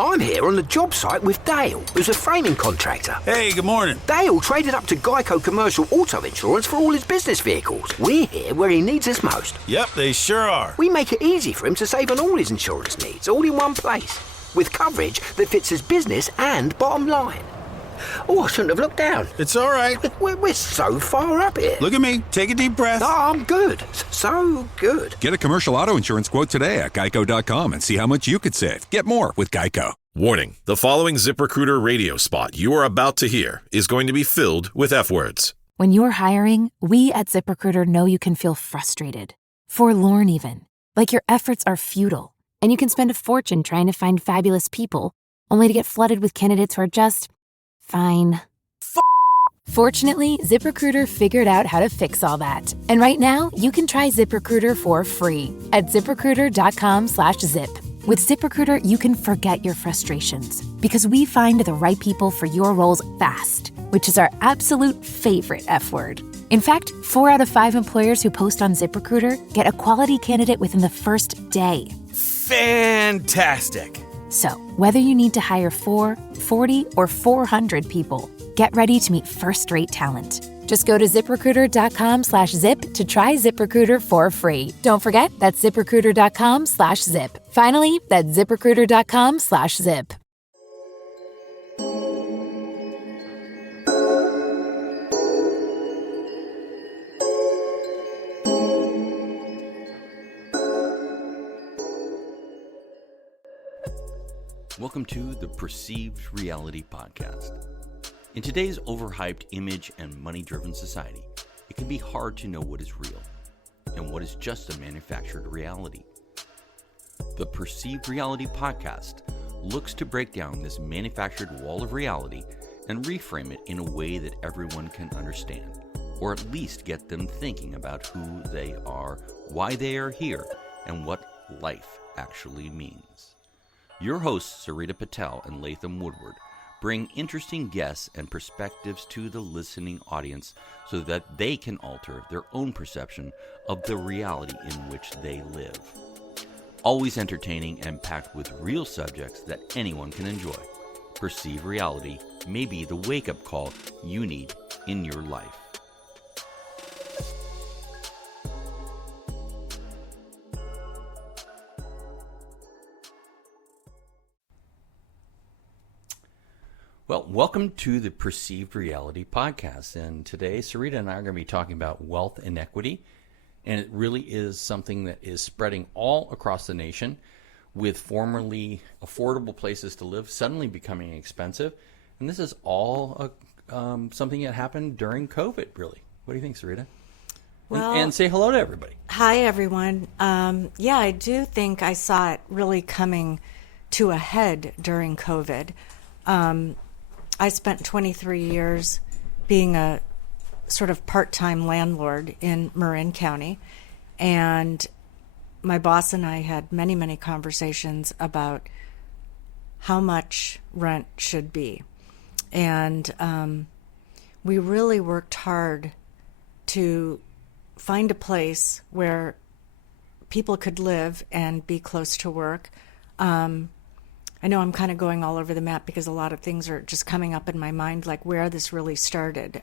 I'm here on the job site with Dale, who's a framing contractor. Hey, good morning. Dale traded up to Geico Commercial Auto Insurance for all his business vehicles. We're here where he needs us most. Yep, they sure are. We make it easy for him to save on all his insurance needs, all in one place, with coverage that fits his business and bottom line. Oh, I shouldn't have looked down. It's all right. We're so far up here. Look at me. Take a deep breath. Oh, I'm good. So good. Get a commercial auto insurance quote today at geico.com and see how much you could save. Get more with Geico. Warning, the following ZipRecruiter radio spot you are about to hear is going to be filled with F-words. When you're hiring, we at ZipRecruiter know you can feel frustrated, forlorn even, like your efforts are futile, and you can spend a fortune trying to find fabulous people, only to get flooded with candidates who are just fine. Fortunately, ZipRecruiter figured out how to fix all that. And right now, you can try ZipRecruiter for free at ZipRecruiter.com/zip. With ZipRecruiter, you can forget your frustrations because we find the right people for your roles fast, which is our absolute favorite F word. In fact, 4 out of 5 employers who post on ZipRecruiter get a quality candidate within the first day. Fantastic. So, whether you need to hire 4, 40, or 400 people, get ready to meet first-rate talent. Just go to ZipRecruiter.com/zip to try ZipRecruiter for free. Don't forget, that's ZipRecruiter.com/zip. Finally, that's ZipRecruiter.com/zip. Welcome to the Perceived Reality Podcast. In today's overhyped image and money-driven society, it can be hard to know what is real and what is just a manufactured reality. The Perceived Reality Podcast looks to break down this manufactured wall of reality and reframe it in a way that everyone can understand, or at least get them thinking about who they are, why they are here, and what life actually means. Your hosts, Sarita Patel and Latham Woodward, bring interesting guests and perspectives to the listening audience so that they can alter their own perception of the reality in which they live. Always entertaining and packed with real subjects that anyone can enjoy. Perceived reality may be the wake-up call you need in your life. Well, welcome to the Perceived Reality Podcast. And today, Sarita and I are going to be talking about wealth inequity. And it really is something that is spreading all across the nation, with formerly affordable places to live suddenly becoming expensive. And this is all something that happened during COVID, really. What do you think, Sarita? Well, and say hello to everybody. Hi, everyone. Yeah, I do think I saw it really coming to a head during COVID. I spent 23 years being a sort of part-time landlord in Marin County, and my boss and I had many, many conversations about how much rent should be. And we really worked hard to find a place where people could live and be close to work. I know I'm kind of going all over the map because a lot of things are just coming up in my mind, like where this really started.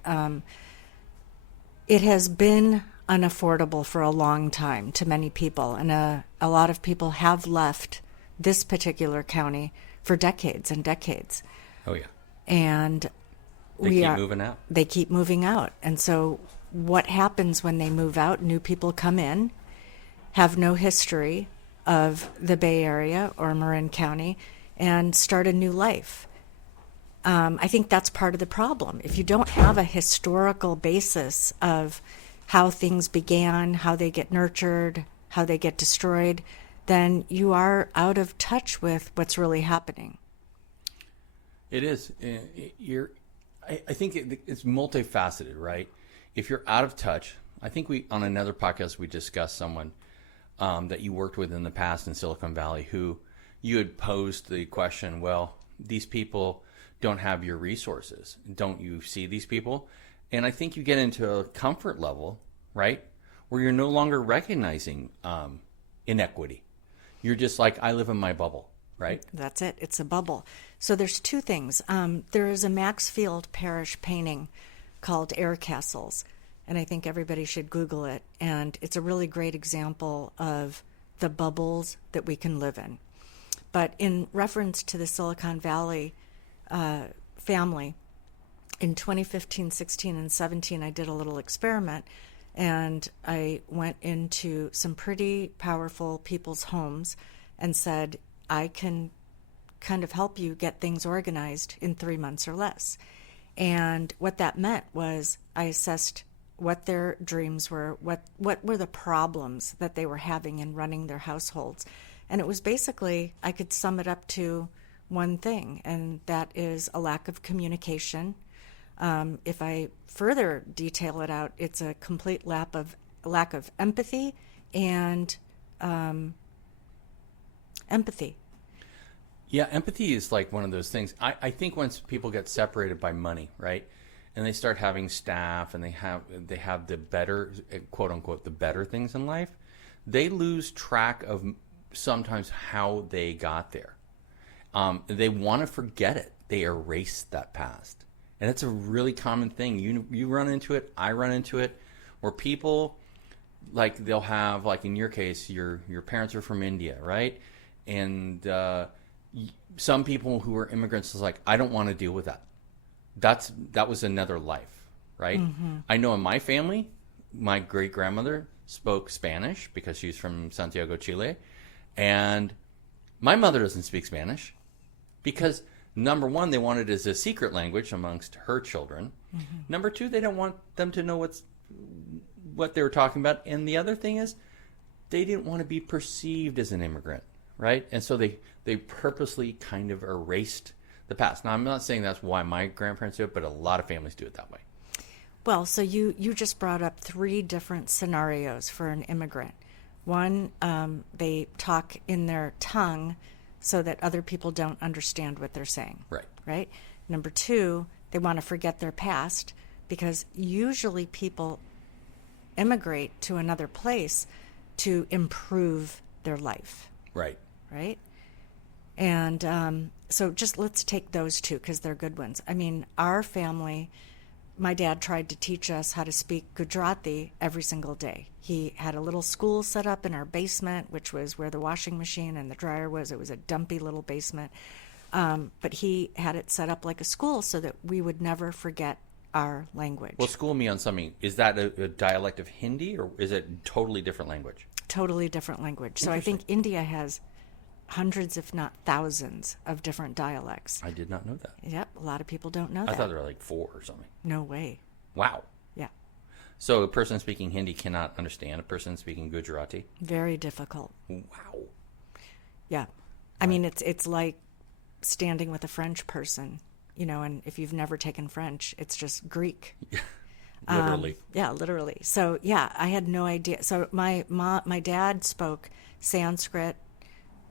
It has been unaffordable for a long time to many people, and a lot of people have left this particular county for decades and decades. Oh, yeah. And They keep moving out. They keep moving out. And so what happens when they move out? New people come in, have no history of the Bay Area or Marin County, and start a new life. I think that's part of the problem. If you don't have a historical basis of how things began, how they get nurtured, how they get destroyed, then you are out of touch with what's really happening. It is. I think it's multifaceted, right? If you're out of touch, I think on another podcast we discussed someone that you worked with in the past in Silicon Valley who you had posed the question, well, these people don't have your resources. Don't you see these people? And I think you get into a comfort level, right, where you're no longer recognizing inequity. You're just like, I live in my bubble. right? That's it. It's a bubble. So there's two things. There is a Maxfield Parrish painting called Air Castles, and I think everybody should Google it. And it's a really great example of the bubbles that we can live in. But in reference to the Silicon Valley family, in 2015, 16, and 17, I did a little experiment, and I went into some pretty powerful people's homes and said, I can kind of help you get things organized in 3 months or less. And what that meant was I assessed what their dreams were, what were the problems that they were having in running their households. And it was basically, I could sum it up to one thing, and that is a lack of communication. If I further detail it out, it's a complete lack of empathy and empathy. Yeah, empathy is like one of those things. I think once people get separated by money, right, and they start having staff and they have the better, quote unquote, the better things in life, they lose track of sometimes how they got there. They want to forget it. They erase that past. And it's a really common thing. You run into it, I run into it, where people, like, they'll have, like in your case, your parents are from India, right? And some people who are immigrants is like, I don't want to deal with that. That was another life, right? Mm-hmm. I know in my family, my great-grandmother spoke Spanish because she's from Santiago, Chile. And my mother doesn't speak Spanish because, number one, they want it as a secret language amongst her children. Mm-hmm. Number two, they don't want them to know what they were talking about. And the other thing is, they didn't want to be perceived as an immigrant, right? And so they purposely kind of erased the past. Now, I'm not saying that's why my grandparents do it, but a lot of families do it that way. Well, so you just brought up 3 different scenarios for an immigrant. One, they talk in their tongue so that other people don't understand what they're saying. Right. Right? Number 2, they want to forget their past because usually people immigrate to another place to improve their life. Right. Right? And so just let's take those 2 because they're good ones. I mean, our family, my dad tried to teach us how to speak Gujarati every single day. He had a little school set up in our basement, which was where the washing machine and the dryer was. It was a dumpy little basement. But he had it set up like a school so that we would never forget our language. Well, school me on something. Is that a dialect of Hindi, or is it a totally different language? Totally different language. So I think India has hundreds, if not thousands, of different dialects. I did not know that. Yep, a lot of people don't know that. I thought there were like 4 or something. No way. Wow. Yeah. So a person speaking Hindi cannot understand a person speaking Gujarati? Very difficult. Wow. Yeah. I mean, it's like standing with a French person, and if you've never taken French, it's just Greek. Literally. Yeah, literally. So, yeah, I had no idea. So my dad spoke Sanskrit,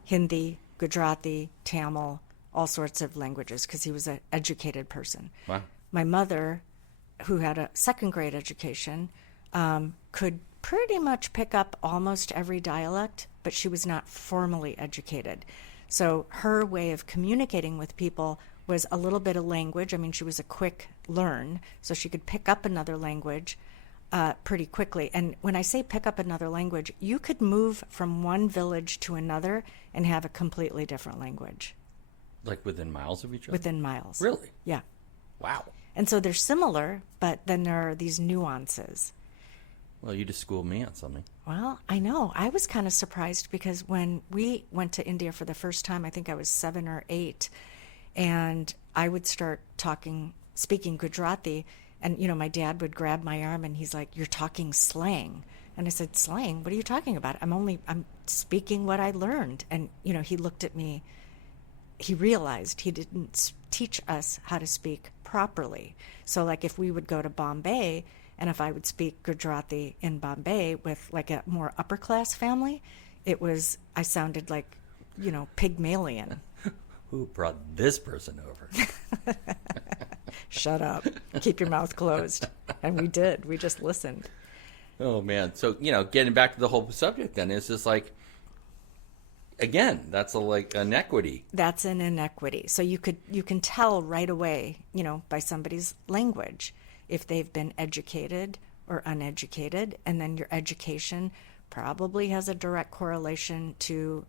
Hindi, Gujarati, Tamil, all sorts of languages because he was an educated person. Wow. My mother, who had a second-grade education, could pretty much pick up almost every dialect, but she was not formally educated. So her way of communicating with people was a little bit of language. I mean, she was a quick learn, so she could pick up another language pretty quickly. And when I say pick up another language, you could move from one village to another and have a completely different language. Like within miles of each other? Within miles. Really? Yeah. Wow. And so they're similar, but then there are these nuances. Well, you just schooled me on something. Well, I know. I was kind of surprised because when we went to India for the first time, I think I was 7 or 8, and I would start speaking Gujarati, and, my dad would grab my arm and he's like, "You're talking slang." And I said, "Slang? What are you talking about? I'm speaking what I learned." And, he looked at me. He realized he didn't teach us how to speak properly. So, like, if we would go to Bombay, and if I would speak Gujarati in Bombay with, like, a more upper-class family, I sounded like, Pygmalion. Who brought this person over? Shut up. Keep your mouth closed. And we did. We just listened. Oh, man. So, getting back to the whole subject then, it's just like, again, that's like inequity. That's an inequity. So you can tell right away, by somebody's language, if they've been educated or uneducated, and then your education probably has a direct correlation to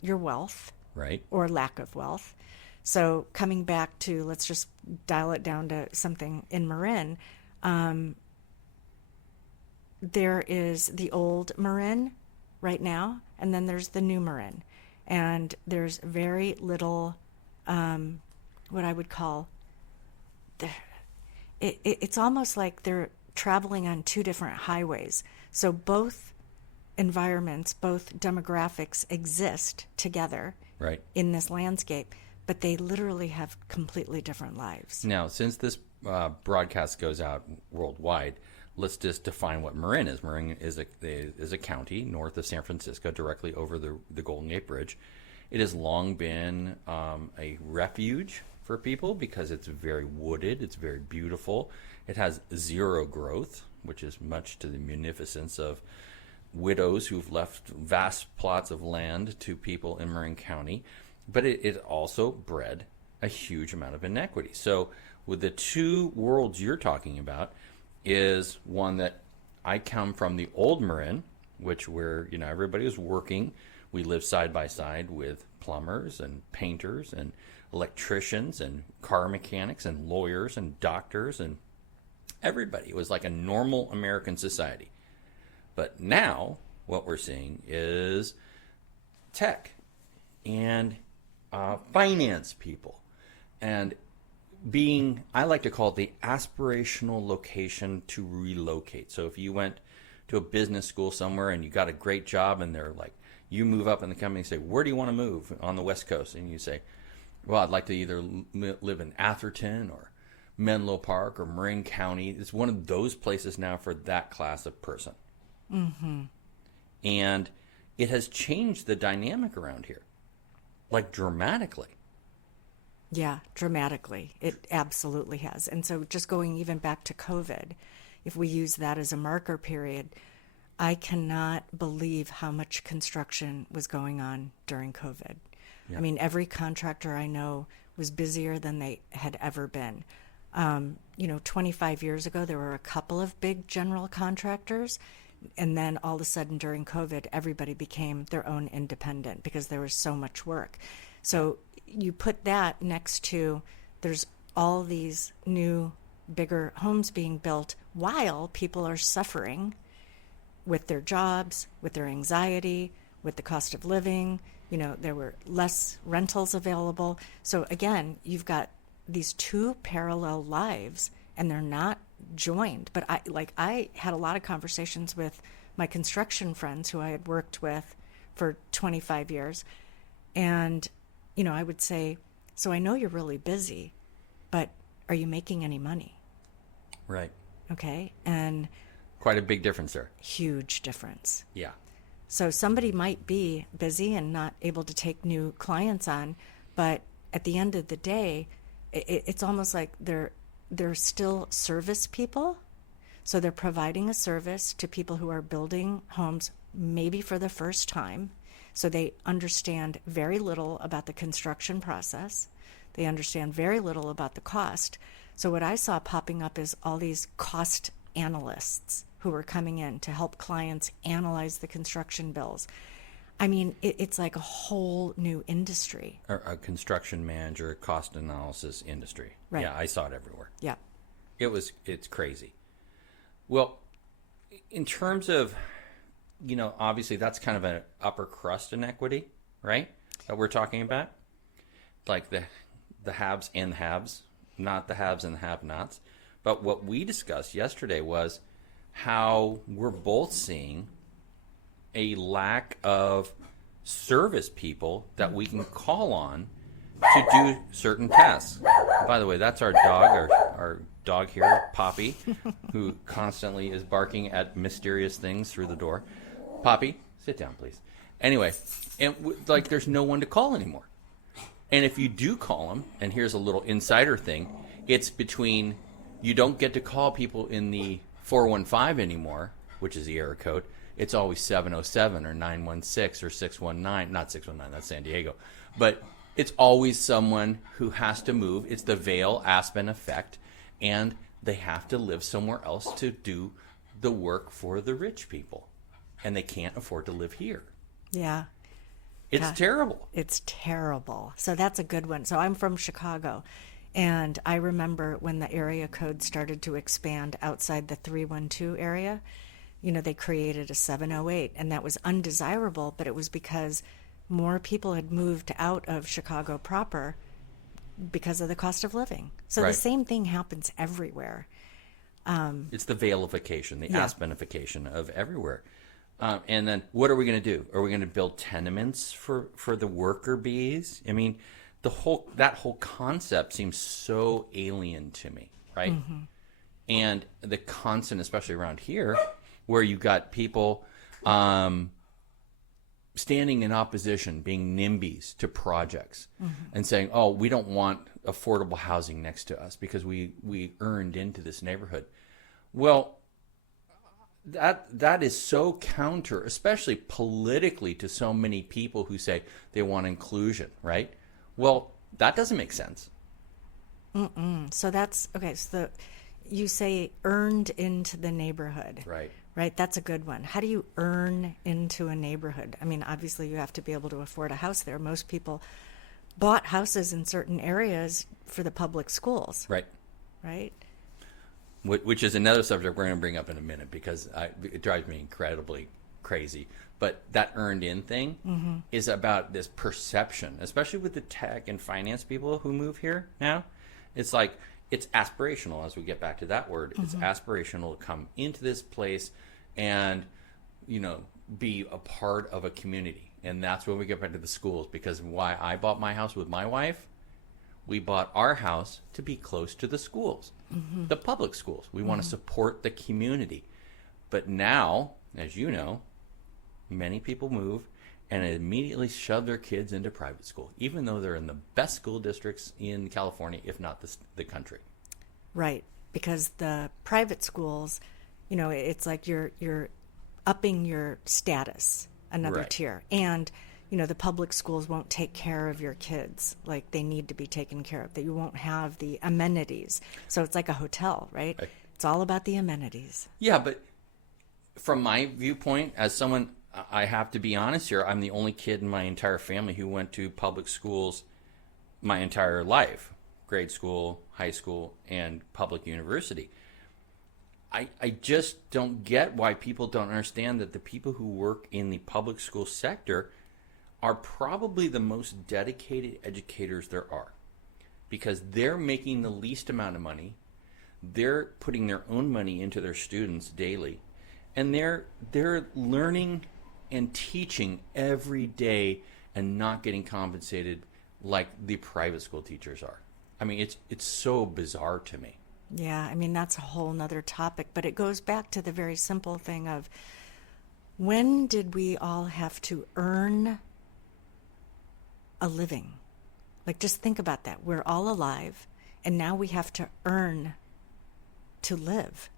your wealth, Right. or lack of wealth. So coming back to, let's just dial it down to something in Marin. There is the old Marin right now, and then there's the new Marin. And there's very little, what I would call, it's almost like they're traveling on two different highways. So both environments, both demographics exist together Right. in this landscape, but they literally have completely different lives. Now, since this broadcast goes out worldwide, let's just define what Marin is. Marin is a county north of San Francisco, directly over the Golden Gate Bridge. It has long been a refuge for people because it's very wooded, it's very beautiful. It has zero growth, which is much to the munificence of widows who've left vast plots of land to people in Marin County. But it also bred a huge amount of inequity. So with the two worlds you're talking about is one that I come from the old Marin, which where everybody was working. We lived side by side with plumbers and painters and electricians and car mechanics and lawyers and doctors and everybody. It was like a normal American society. But now what we're seeing is tech and finance people and being, I like to call it the aspirational location to relocate. So if you went to a business school somewhere and you got a great job and they're like, you move up in the company and say, where do you want to move on the West Coast? And you say, well, I'd like to either live in Atherton or Menlo Park or Marin County. It's one of those places now for that class of person. Mm-hmm. And it has changed the dynamic around here, like dramatically. Yeah, dramatically. It absolutely has. And so just going even back to COVID, if we use that as a marker period, I cannot believe how much construction was going on during COVID. Yeah. I mean, every contractor I know was busier than they had ever been. 25 years ago, there were a couple of big general contractors. And then all of a sudden during COVID, everybody became their own independent because there was so much work. So you put that next to there's all these new, bigger homes being built while people are suffering with their jobs, with their anxiety, with the cost of living. There were less rentals available. So again, you've got these two parallel lives and they're not joined. But I had a lot of conversations with my construction friends who I had worked with for 25 years. And, I would say, so I know you're really busy, but are you making any money? Right. Okay. And quite a big difference there. Huge difference. Yeah. So somebody might be busy and not able to take new clients on, but at the end of the day, it's almost like they're still service people. So they're providing a service to people who are building homes maybe for the first time. So they understand very little about the construction process. They understand very little about the cost. So what I saw popping up is all these cost analysts who were coming in to help clients analyze the construction bills. I mean, it's like a whole new industry. A construction manager, cost analysis industry. Right. Yeah, I saw it everywhere. Yeah. It's crazy. Well, in terms of, obviously that's kind of an upper crust inequity, right? That we're talking about. Like the haves and the haves, not the haves and the have-nots. But what we discussed yesterday was how we're both seeing a lack of service people that we can call on to do certain tasks. By the way, that's our dog, our dog here, Poppy, who constantly is barking at mysterious things through the door. Poppy, sit down, please. Anyway, and there's no one to call anymore. And if you do call them, and here's a little insider thing, it's between you don't get to call people in the 415 anymore, which is the error code. it's always 707 or 916 or 619. Not 619, that's San Diego. But it's always someone who has to move. It's the Vail Aspen effect, and they have to live somewhere else to do the work for the rich people, and they can't afford to live here. Yeah. It's terrible. It's terrible. So that's a good one. So I'm from Chicago, and I remember when the area code started to expand outside the 312 area, they created a 708, and that was undesirable, but it was because more people had moved out of Chicago proper because of the cost of living. So the same thing happens everywhere. It's the Vailification, the Aspenification of everywhere. And then what are we going to do? Are we going to build tenements for the worker bees? I mean, that whole concept seems so alien to me, right? Mm-hmm. And the constant, especially around here, where you got people standing in opposition, being NIMBYs to projects, and saying, "Oh, we don't want affordable housing next to us because we earned into this neighborhood." Well, that is so counter, especially politically, to so many people who say they want inclusion, right? Well, that doesn't make sense. So that's okay. So you say earned into the neighborhood, right? Right. That's a good one. How do you earn into a neighborhood? I mean, obviously, you have to be able to afford a house there. Most people bought houses in certain areas for the public schools, right? Right. Which is another subject we're going to bring up in a minute because it drives me incredibly crazy. But that earned in thing is about this perception, especially with the tech and finance people who move here now. It's like, it's aspirational, as we get back to that word. It's aspirational to come into this place and, be a part of a community. And that's when we get back to the schools, because why I bought my house with my wife, we bought our house to be close to the schools, the public schools. We want to support the community. But now, as you know, many people move and immediately shove their kids into private school, even though they're in the best school districts in California, if not the country. Right, because the private schools, it's like you're upping your status another tier. And the public schools won't take care of your kids like they need to be taken care of, that you won't have the amenities. So it's like a hotel, right? It's all about the amenities. Yeah, but from my viewpoint, as someone, I have to be honest here, I'm the only kid in my entire family who went to public schools my entire life, grade school, high school, and public university. I just don't get why people don't understand that the people who work in the public school sector are probably the most dedicated educators there are, because they're making the least amount of money. They're putting their own money into their students daily, and they're learning and teaching every day and not getting compensated like the private school teachers are. I mean, it's so bizarre to me. Yeah, I mean, that's a whole nother topic, but it goes back to the very simple thing of, when did we all have to earn a living? Like, just think about that. We're all alive, and now we have to earn to live.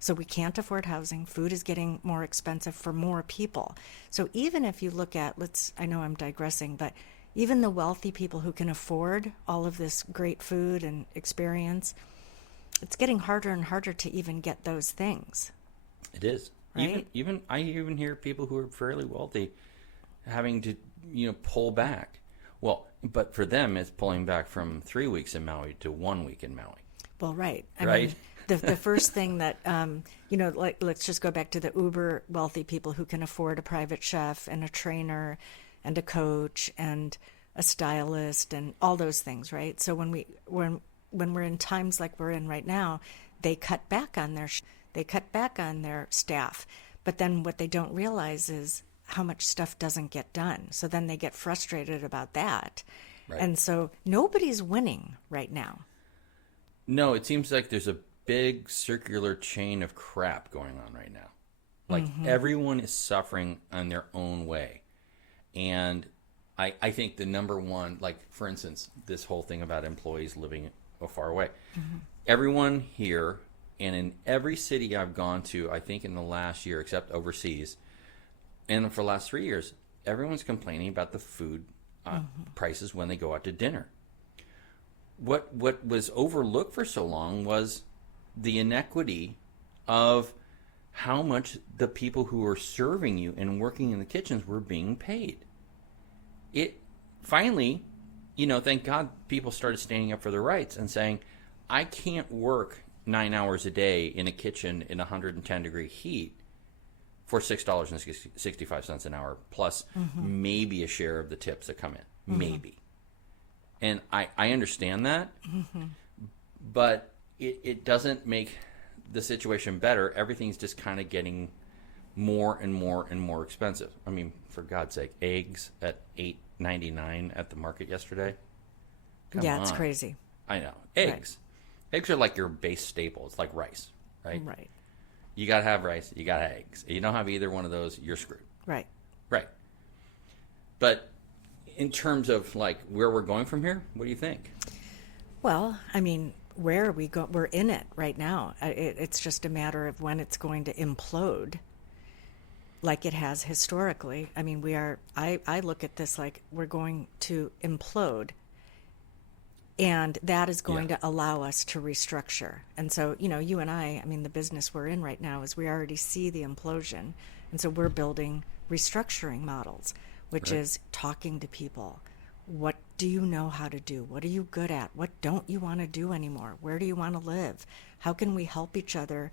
So we can't afford housing. Food is getting more expensive for more people. So even if you look at, I know I'm digressing, but even the wealthy people who can afford all of this great food and experience, it's getting harder and harder to even get those things. It is. Right? I even hear people who are fairly wealthy having to, pull back. Well, but for them, it's pulling back from 3 weeks in Maui to 1 week in Maui. Well, right. I Right. mean, the first thing that, let's just go back to the uber wealthy people who can afford a private chef and a trainer and a coach and a stylist and all those things, right? So when we're in times like we're in right now, they cut back on their staff. But then what they don't realize is how much stuff doesn't get done. So then they get frustrated about that. Right. And so nobody's winning right now. No, it seems like there's a big circular chain of crap going on right now. Like everyone is suffering on their own way. And I think the number one, like, for instance, this whole thing about employees living far away. Everyone here And in every city I've gone to, I think in the last year, except overseas, and for the last 3 years, everyone's complaining about the food prices when they go out to dinner. What was overlooked for so long was the inequity of how much the people who were serving you and working in the kitchens were being paid. It finally, thank God people started standing up for their rights and saying, I can't work 9 hours a day in a kitchen in 110-degree heat for $6.65 an hour, plus maybe a share of the tips that come in. Maybe. And I understand that, but it doesn't make the situation better. Everything's just kind of getting more and more and more expensive. I mean, for God's sake, eggs at $8.99 at the market yesterday. Come on. It's crazy. I know. Eggs. Right. Eggs are like your base staple. It's like rice, right? Right. You got to have rice. You got to have eggs. If you don't have either one of those, you're screwed. Right. Right. But in terms of like where we're going from here, what do you think? Well, I mean, where are we go? We're in it right now. It's just a matter of when it's going to implode, like it has historically. I mean, I look at this like we're going to implode, and that is going to allow us to restructure. And so, you and I mean, the business we're in right now is we already see the implosion, and so we're building restructuring models, which is talking to people. What do you know how to do? What are you good at? What don't you want to do anymore? Where do you want to live? How can we help each other?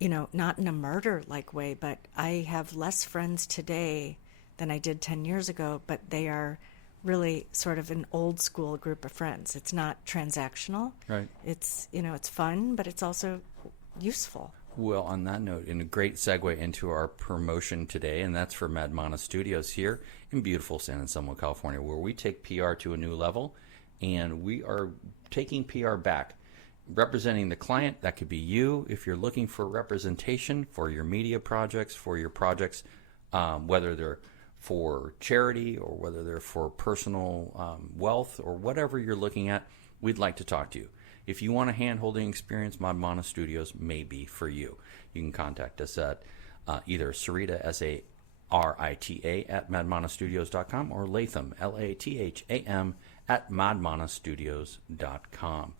Not in a murder-like way, but I have less friends today than I did 10 years ago, but they are really sort of an old school group of friends. It's not transactional. Right. It's, it's fun, but it's also useful. Well, on that note, and a great segue into our promotion today, and that's for Madmana Studios here in beautiful San Anselmo, California, where we take PR to a new level, and we are taking PR back, representing the client. That could be you if you're looking for representation for your media projects, for your projects, whether they're for charity or whether they're for personal wealth or whatever you're looking at. We'd like to talk to you. If you want a hand-holding experience, Madmana Studios may be for you. You can contact us at either Sarita, S-A-R-I-T-A, at madmanastudios.com, or Latham, L-A-T-H-A-M, at madmanastudios.com.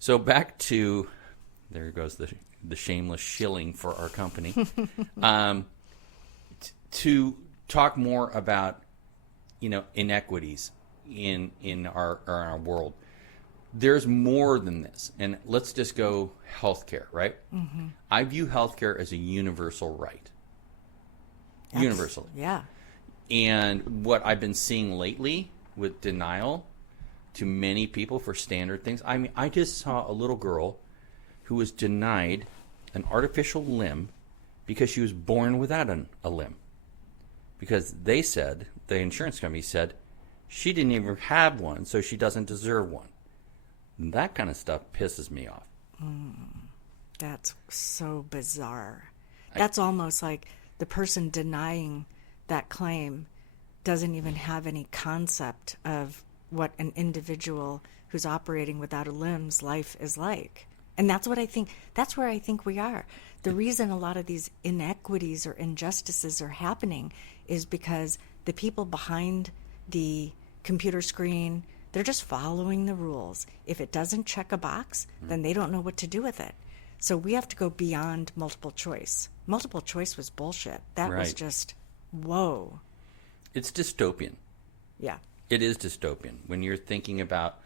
So back to, there goes the shameless shilling for our company, to talk more about, inequities in our world. There's more than this. And let's just go healthcare, right? Mm-hmm. I view healthcare as a universal right. Universally. Yeah. And what I've been seeing lately with denial to many people for standard things. I mean, I just saw a little girl who was denied an artificial limb because she was born without a limb. Because they said, the insurance company said, she didn't even have one, so she doesn't deserve one. That kind of stuff pisses me off. That's so bizarre. That's almost like the person denying that claim doesn't even have any concept of what an individual who's operating without a limb's life is like. And that's what I think, that's where I think we are. The reason a lot of these inequities or injustices are happening is because the people behind the computer screen, they're just following the rules. If it doesn't check a box, then they don't know what to do with it. So we have to go beyond multiple choice. Multiple choice was bullshit. That was just, whoa. It's dystopian. Yeah. It is dystopian. When you're thinking about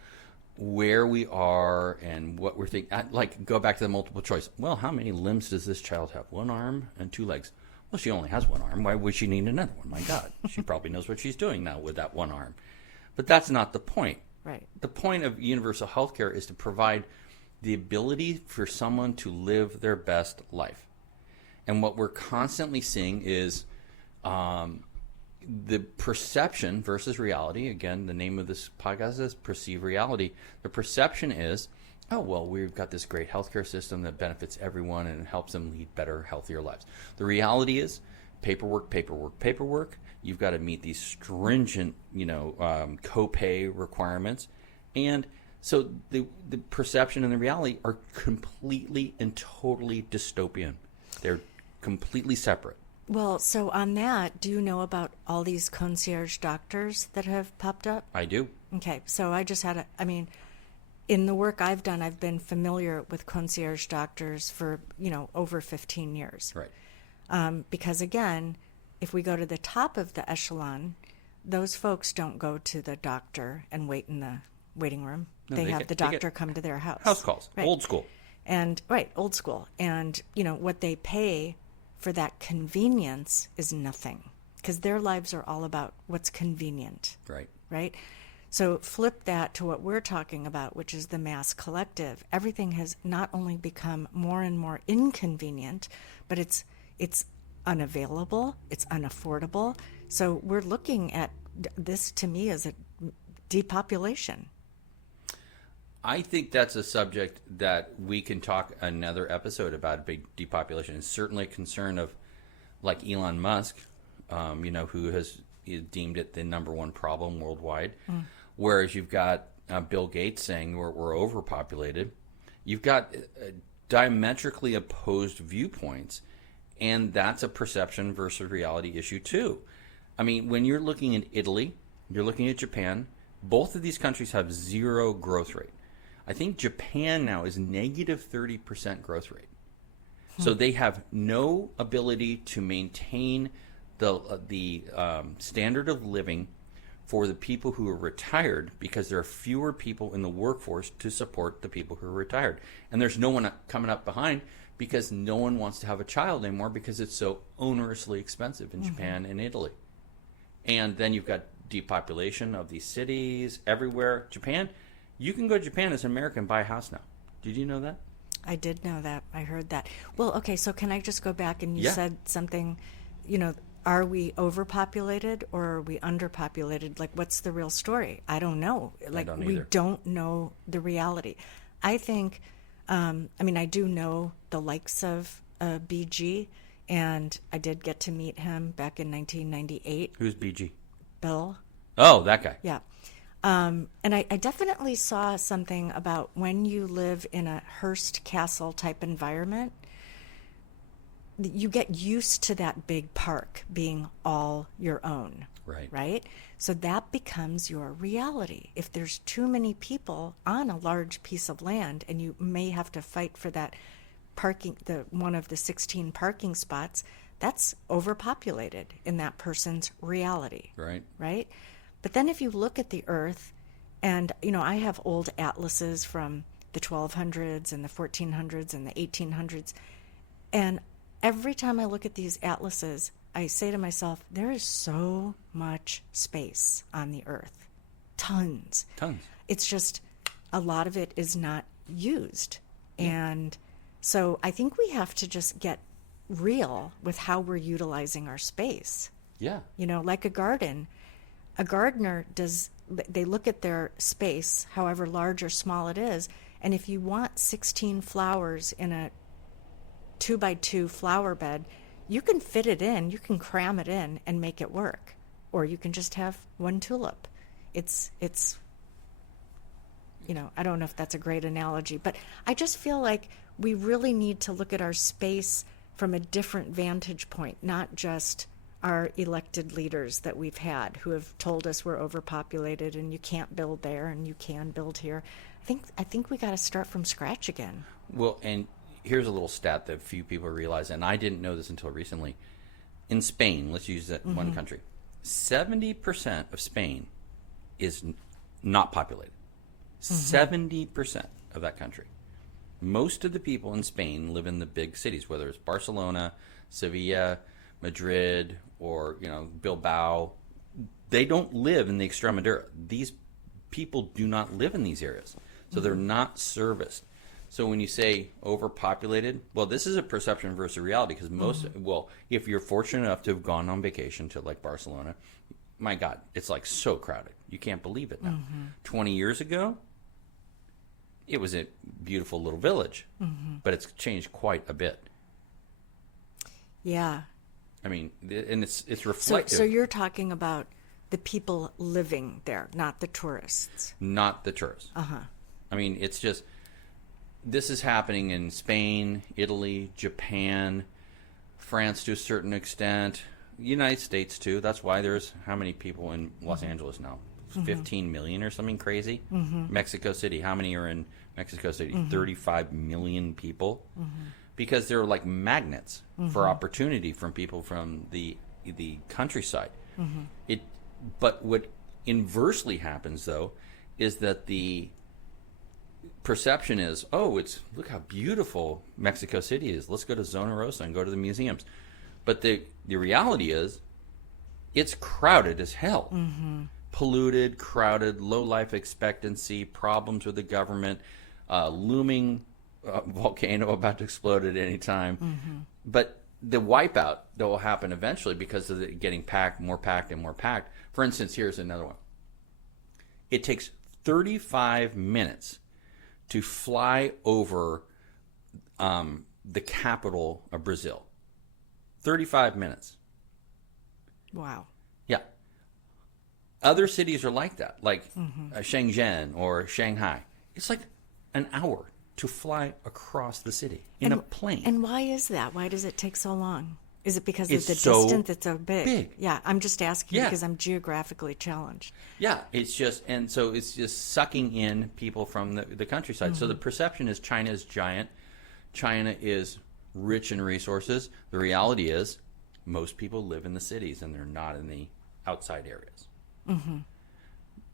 where we are and what we're thinking, like go back to the multiple choice. Well, how many limbs does this child have? 1 arm and 2 legs. Well, she only has 1 arm. Why would she need another one? My God, she probably knows what she's doing now with that 1 arm. But that's not the point. Right. The point of universal health care is to provide the ability for someone to live their best life. And what we're constantly seeing is the perception versus reality. Again, the name of this podcast is Perceive Reality. The perception is, oh, well, we've got this great healthcare system that benefits everyone and helps them lead better, healthier lives. The reality is paperwork, paperwork, paperwork. You've got to meet these stringent, copay requirements. And So the perception and the reality are completely and totally dystopian. They're completely separate. Well, so on that, do you know about all these concierge doctors that have popped up? I do. Okay, so I just had in the work I've done, I've been familiar with concierge doctors for, over 15 years. Right. Because again, if we go to the top of the echelon, those folks don't go to the doctor and wait in the waiting room. No, they have the doctor come to their house. House calls. Right. Old school. And old school. And, what they pay for that convenience is nothing, because their lives are all about what's convenient. Right. Right? So flip that to what we're talking about, which is the mass collective. Everything has not only become more and more inconvenient, but it's unavailable, it's unaffordable. So we're looking at this, to me, as a depopulation. I think that's a subject that we can talk another episode about, big depopulation. It's certainly a concern of, like Elon Musk, who has deemed it the number one problem worldwide. Whereas you've got Bill Gates saying we're overpopulated. You've got diametrically opposed viewpoints, and that's a perception versus reality issue too. I mean, when you're looking at Italy, you're looking at Japan, both of these countries have zero growth rate. I think Japan now is negative 30% growth rate. So they have no ability to maintain the standard of living for the people who are retired, because there are fewer people in the workforce to support the people who are retired. And there's no one coming up behind, because no one wants to have a child anymore because it's so onerously expensive in Japan and Italy. And then you've got depopulation of these cities everywhere. Japan, you can go to Japan as an American and buy a house now. Did you know that? I did know that. I heard that. Well, okay, so can I just go back, and you said something, are we overpopulated or are we underpopulated? Like, what's the real story? I don't know. Like, we don't know the reality. I think, I do know the likes of BG, and I did get to meet him back in 1998. Who's BG? Bill. Oh, that guy. Yeah. And I definitely saw something about when you live in a Hearst Castle type environment, you get used to that big park being all your own. Right. Right? So that becomes your reality. If there's too many people on a large piece of land, and you may have to fight for that parking, one of the 16 parking spots, that's overpopulated in that person's reality. Right. Right? But then if you look at the earth, and, I have old atlases from the 1200s and the 1400s and the 1800s, and every time I look at these atlases, I say to myself, there is so much space on the earth. Tons. It's just a lot of it is not used. Yeah. And so I think we have to just get real with how we're utilizing our space. Yeah. Like a garden. A gardener they look at their space, however large or small it is, and if you want 16 flowers in a 2x2 flower bed, you can fit it in, you can cram it in and make it work. Or you can just have one tulip. It's I don't know if that's a great analogy, but I just feel like we really need to look at our space from a different vantage point, not just our elected leaders that we've had who have told us we're overpopulated and you can't build there and you can build here. I think we got to start from scratch again. Well, and here's a little stat that few people realize, and I didn't know this until recently. In Spain, let's use that one country, 70% of Spain is not populated. 70% of that country. Most of the people in Spain live in the big cities, whether it's Barcelona, Sevilla, Madrid, or Bilbao. They don't live in the Extremadura. These people do not live in these areas, so they're not serviced. So when you say overpopulated, well, this is a perception versus reality, because if you're fortunate enough to have gone on vacation to like Barcelona, my God, it's like so crowded. You can't believe it now. 20 years ago, it was a beautiful little village, but it's changed quite a bit. Yeah. I mean, and it's reflective. So you're talking about the people living there, not the tourists. Not the tourists. I mean, it's just, this is happening in Spain, Italy, Japan, France to a certain extent, United States too. That's why there's how many people in Los Angeles now? 15 million or something crazy. Mexico City, how many are in Mexico City? 35 million people. Because they're like magnets for opportunity from people from the countryside. But what inversely happens, though, is that the perception is, look how beautiful Mexico City is. Let's go to Zona Rosa and go to the museums. But the reality is, it's crowded as hell. Polluted, crowded, low life expectancy, problems with the government, looming volcano about to explode at any time. But the wipeout that will happen eventually because of it getting more packed and more packed. For instance, here's another one. It takes 35 minutes to fly over the capital of Brazil. 35 minutes. Wow. Yeah. Other cities are like that, like Shenzhen or Shanghai. It's like an hour to fly across the city in a plane. And why is that? Why does it take so long? Is it because It's of the so distance? It's so big. Yeah, I'm just asking Yeah. because I'm geographically challenged. Yeah, it's just sucking in people from the countryside. So the perception is China is giant. China is rich in resources. The reality is most people live in the cities and they're not in the outside areas.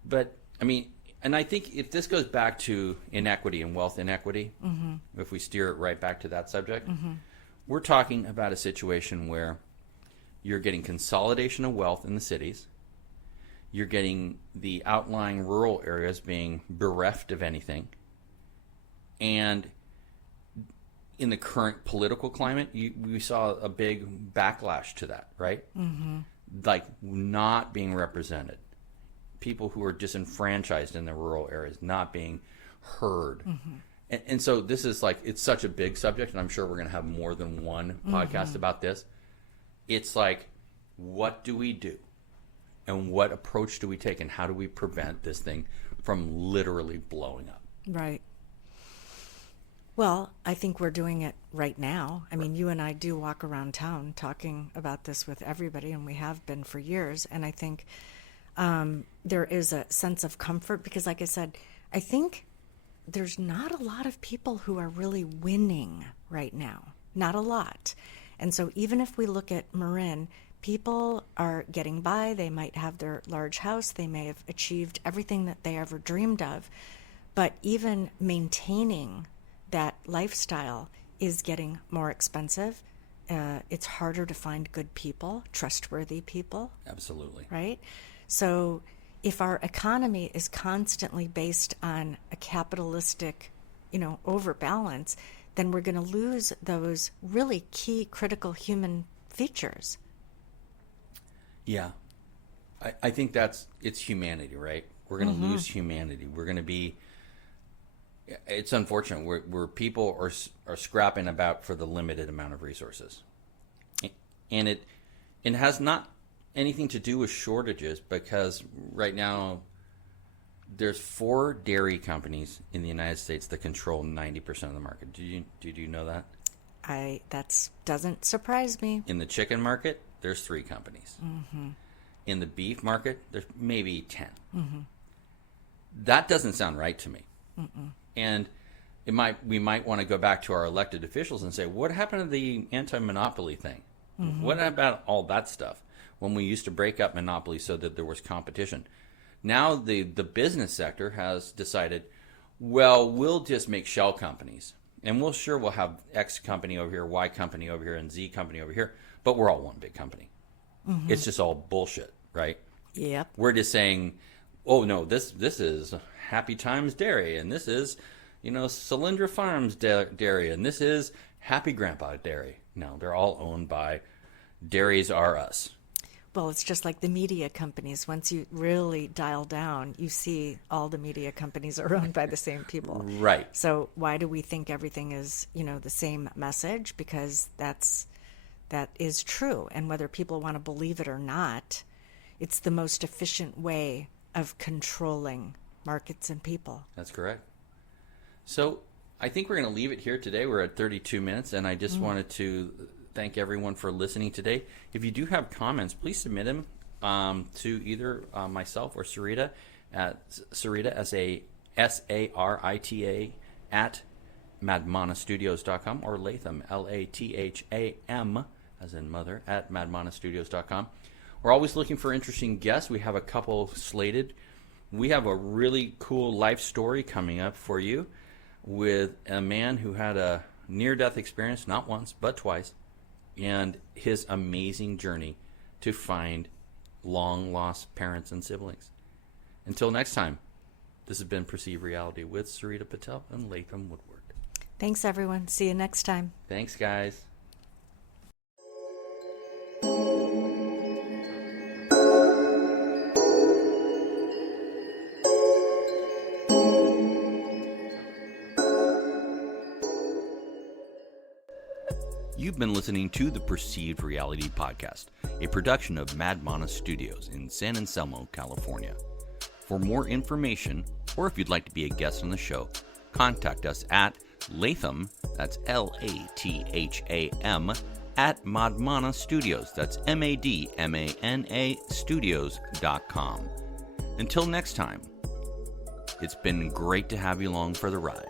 But, I mean, and I think if this goes back to inequity and wealth inequity, if we steer it right back to that subject, we're talking about a situation where you're getting consolidation of wealth in the cities. You're getting the outlying rural areas being bereft of anything. And in the current political climate, we saw a big backlash to that, right? Like not being represented. People who are disenfranchised in the rural areas not being heard. And so this is like, it's such a big subject, and I'm sure we're going to have more than one podcast about this. It's like, what do we do? And what approach do we take? And how do we prevent this thing from literally blowing up? Right. Well, I think we're doing it right now. I mean, you and I do walk around town talking about this with everybody, and we have been for years. And I think there is a sense of comfort because, like I said, I think there's not a lot of people who are really winning right now. Not a lot. And so even if we look at Marin, people are getting by. They might have their large house. They may have achieved everything that they ever dreamed of. But even maintaining that lifestyle is getting more expensive. It's harder to find good people, trustworthy people. Absolutely. Right? So if our economy is constantly based on a capitalistic, overbalance, then we're going to lose those really key critical human features. Yeah. I think it's humanity, right? We're going to lose humanity. We're going to be, it's unfortunate where people are scrapping about for the limited amount of resources. And it has not anything to do with shortages because right now there's 4 dairy companies in the United States that control 90% of the market. Did you know that? That doesn't surprise me. In the chicken market, there's 3 companies. In the beef market, there's maybe 10. That doesn't sound right to me. And we might want to go back to our elected officials and say, what happened to the anti-monopoly thing? What about all that stuff when we used to break up monopoly so that there was competition? Now the business sector has decided, well, we'll just make shell companies. And we'll have X company over here, Y company over here, and Z company over here. But we're all one big company. It's just all bullshit, right? Yep. We're just saying, oh, no, this is Happy Times Dairy, and this is, Solyndra Farms Dairy, and this is Happy Grandpa Dairy. No, they're all owned by Dairies R Us. Well, it's just like the media companies. Once you really dial down, you see all the media companies are owned by the same people. Right. So why do we think everything is, the same message? Because that is true. And whether people want to believe it or not, it's the most efficient way of controlling markets and people. That's correct. So I think we're going to leave it here today. We're at 32 minutes, and I just wanted to thank everyone for listening today. If you do have comments, please submit them to either myself or Sarita at Sarita, S-A-R-I-T-A, at madmanastudios.com, or Latham, L-A-T-H-A-M, as in mother, at madmanastudios.com. We're always looking for interesting guests. We have a couple slated. We have a really cool life story coming up for you with a man who had a near-death experience, not once, but twice, and his amazing journey to find long-lost parents and siblings. Until next time, this has been Perceived Reality with Sarita Patel and Latham Woodward. Thanks, everyone. See you next time. Thanks, guys. You've been listening to the Perceived Reality Podcast, a production of Mad Mana Studios in San Anselmo, California. For more information, or if you'd like to be a guest on the show, contact us at Latham, that's L-A-T-H-A-M, at Madmana Studios, that's M-A-D-M-A-N-A Studios.com. Until next time, it's been great to have you along for the ride.